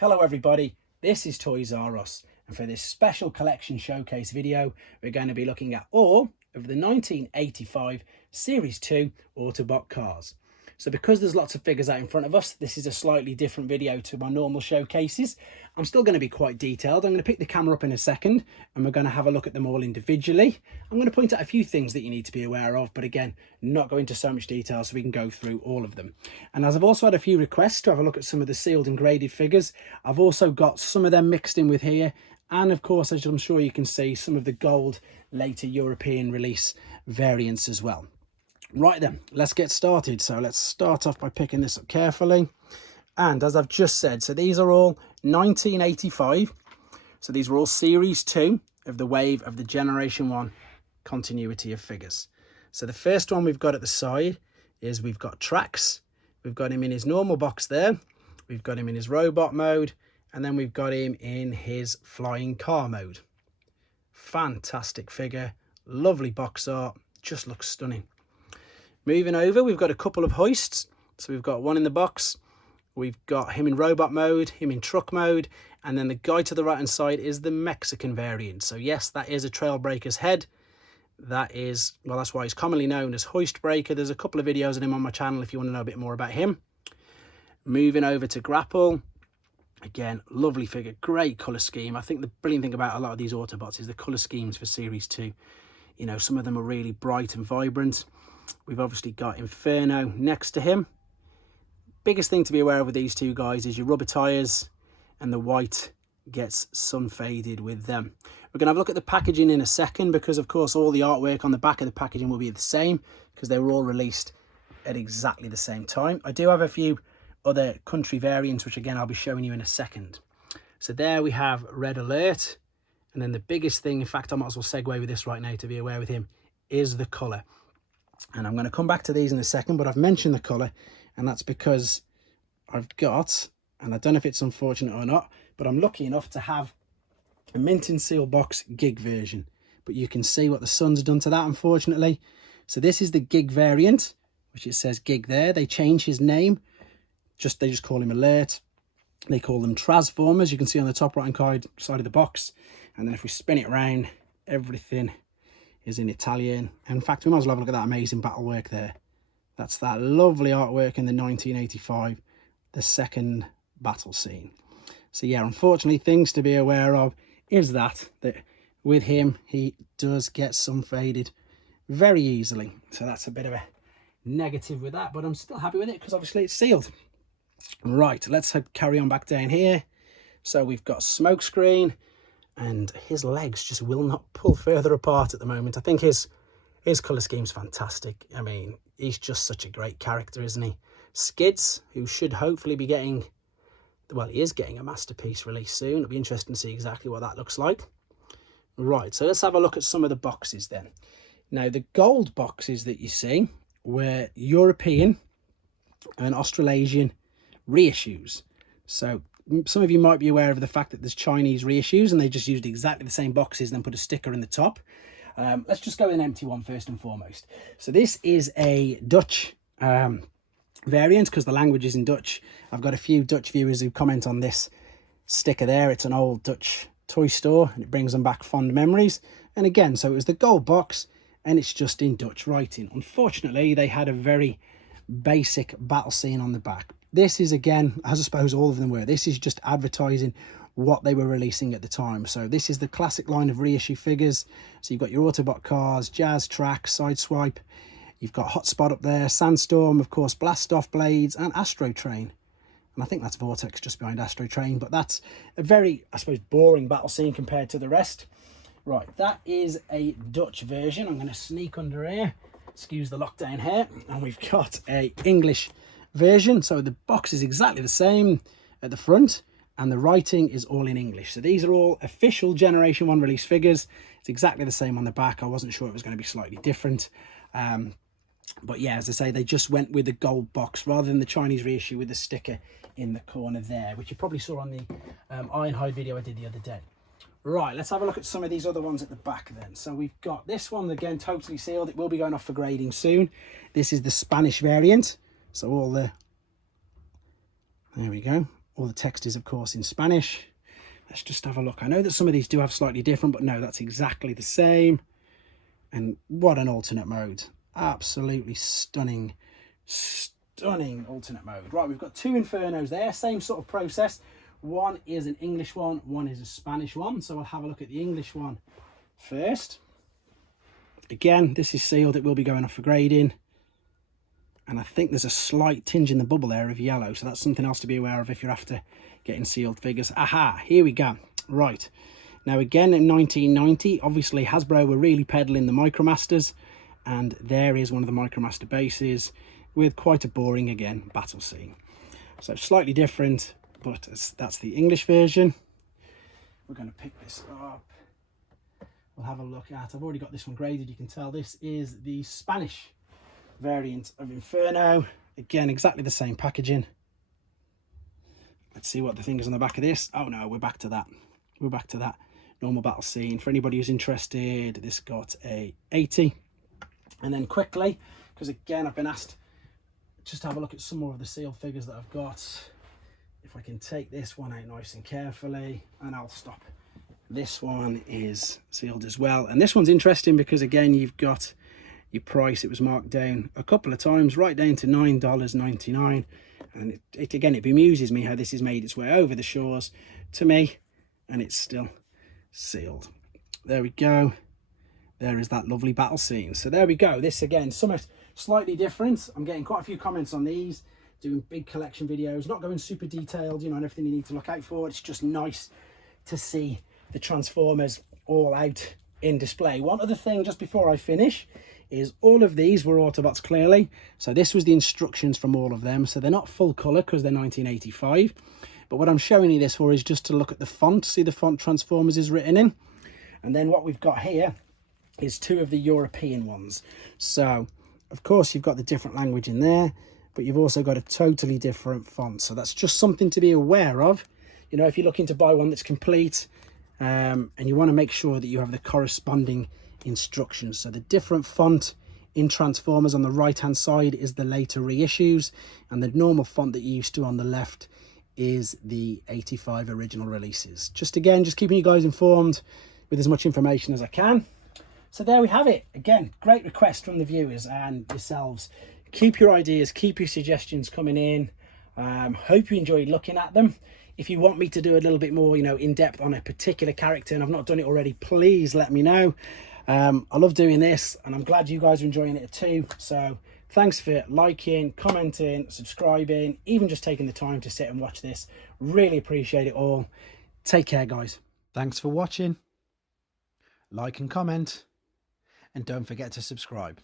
Hello everybody, this is Toys R Us, and for this special collection showcase video we're going to be looking at all of the 1985 Series 2 Autobot cars. So because there's lots of figures out in front of us, this is a slightly different video to my normal showcases. I'm still going to be quite detailed. I'm going to pick the camera up in a second and we're going to have a look at them all individually. I'm going to point out a few things that you need to be aware of, but again, not go into so much detail so we can go through all of them. And as I've also had a few requests to have a look at some of the sealed and graded figures, I've also got some of them mixed in with here. And of course, as I'm sure you can see, some of the gold later European release variants as well. Right then, let's get started. So let's start off by picking this up carefully. And as I've just said, so these are all 1985. So these were all Series 2 of the wave of the Generation 1 continuity of figures. So the first one we've got at the side is we've got Trax. We've got him in his normal box there. We've got him in his robot mode. And then we've got him in his flying car mode. Fantastic figure. Lovely box art. Just looks stunning. Moving over, we've got a couple of hoists. So we've got one in the box. We've got him in robot mode, him in truck mode. And then the guy to the right hand side is the Mexican variant. So yes, that is a Trailbreaker's head. That is, well, that's why he's commonly known as Hoist Breaker. There's a couple of videos on him on my channel if you want to know a bit more about him. Moving over to Grapple. Again, lovely figure, great colour scheme. I think the brilliant thing about a lot of these Autobots is the colour schemes for Series 2. You know, some of them are really bright and vibrant. We've obviously got Inferno next to him. Biggest thing to be aware of with these two guys is your rubber tyres, and the white gets sun faded with them. We're going to have a look at the packaging in a second because, of course, all the artwork on the back of the packaging will be the same because they were all released at exactly the same time. I do have a few other country variants, which again I'll be showing you in a second. So there we have Red Alert, and then the biggest thing, in fact I might as well segue with this right now to be aware with him, is the colour. And I'm going to come back to these in a second, but I've mentioned the colour, and that's because I've got, and I don't know if it's unfortunate or not, but I'm lucky enough to have a mint and seal box gig version. But you can see what the sun's done to that, unfortunately. So this is the gig variant, which it says gig there. They change his name. They just call him Alert. They call them Transformers. You can see on the top right hand side of the box. And then if we spin it around, everything is in Italian. In fact, we might as well have a look at that amazing battle work there. That's that lovely artwork in the 1985, the second battle scene. So yeah, unfortunately, things to be aware of is that with him, he does get sun faded very easily. So that's a bit of a negative with that, but I'm still happy with it because obviously it's sealed. Right, let's carry on back down here. So we've got Smokescreen, and his legs just will not pull further apart at the moment. I think his colour scheme's fantastic. I mean, he's just such a great character, isn't he? Skids, who should hopefully be getting, well, he is getting a Masterpiece release soon. It'll be interesting to see exactly what that looks like. Right, so let's have a look at some of the boxes then. Now, the gold boxes that you see were European and Australasian reissues. So some of you might be aware of the fact that there's Chinese reissues and they just used exactly the same boxes and then put a sticker in the top. Let's just go with an empty one first and foremost. So this is a Dutch variant because the language is in Dutch. I've got a few Dutch viewers who comment on this sticker there. It's an old Dutch toy store and it brings them back fond memories. And again, so it was the gold box and it's just in Dutch writing. Unfortunately, they had a very basic battle scene on the back. This is, again, as I suppose all of them were, this is just advertising what they were releasing at the time. So this is the classic line of reissue figures. So you've got your Autobot cars, Jazz, Track, Sideswipe. You've got Hotspot up there, Sandstorm, of course, Blastoff Blades, and Astro Train. And I think that's Vortex just behind Astro Train, but that's a very, I suppose, boring battle scene compared to the rest. Right, that is a Dutch version. I'm going to sneak under here, excuse the lockdown here, and we've got a English version. So the box is exactly the same at the front and the writing is all in English. So these are all official Generation 1 release figures. It's exactly the same on the back. I wasn't sure it was going to be slightly different. But yeah, as I say, they just went with the gold box rather than the Chinese reissue with the sticker in the corner there, which you probably saw on the Ironhide video I did the other day. Right, let's have a look at some of these other ones at the back then. So we've got this one, again, totally sealed. It will be going off for grading soon. This is the Spanish variant. So all the, there we go, All the text is, of course, in Spanish. Let's just have a look. I know that some of these do have slightly different, but no, that's exactly the same. And what an alternate mode. Absolutely stunning, stunning alternate mode. Right, we've got two Infernos there, same sort of process. One is an English one is a Spanish one. So I'll have a look at the English one first. Again, this is sealed. It will be going off for grading. And I think there's a slight tinge in the bubble there of yellow. So that's something else to be aware of if you're after getting sealed figures. Aha, here we go. Right. Now, again, in 1990, obviously Hasbro were really peddling the Micromasters. And there is one of the Micromaster bases with quite a boring, again, battle scene. So slightly different, but that's the English version. We're going to pick this up. We'll have a look at, I've already got this one graded. You can tell this is the Spanish variant of Inferno. Again, exactly the same packaging. Let's see what the thing is on the back of this. Oh no, we're back to that. We're back to that normal battle scene. For anybody who's interested, this got a 80. And then quickly, because again, I've been asked just to have a look at some more of the sealed figures that I've got. If I can take this one out nice and carefully, and I'll stop. This one is sealed as well. And this one's interesting because, again, you've got your price. It was marked down a couple of times, right down to $9.99. And again, it bemuses me how this has made its way over the shores to me, and it's still sealed. There we go. There is that lovely battle scene. So there we go. This, again, somewhat slightly different. I'm getting quite a few comments on these, doing big collection videos, not going super detailed, you know, and everything you need to look out for. It's just nice to see the Transformers all out in display. One other thing just before I finish is all of these were Autobots, clearly. So this was the instructions from all of them. So they're not full color because they're 1985. But what I'm showing you this for is just to look at the font. See the font Transformers is written in. And then what we've got here is two of the European ones. So, of course, you've got the different language in there, but you've also got a totally different font. So that's just something to be aware of. You know, if you're looking to buy one that's complete, and you want to make sure that you have the corresponding instructions. So the different font in Transformers on the right hand side is the later reissues, and the normal font that you're used to on the left is the 85 original releases. Just again, just keeping you guys informed with as much information as I can. So there we have it. Again, great request from the viewers and yourselves. Keep your ideas, keep your suggestions coming in. Hope you enjoyed looking at them. If you want me to do a little bit more, you know, in depth on a particular character and I've not done it already, please let me know. I love doing this and I'm glad you guys are enjoying it too. So thanks for liking, commenting, subscribing, even just taking the time to sit and watch this. Really appreciate it all. Take care, guys. Thanks for watching. Like and comment. And don't forget to subscribe.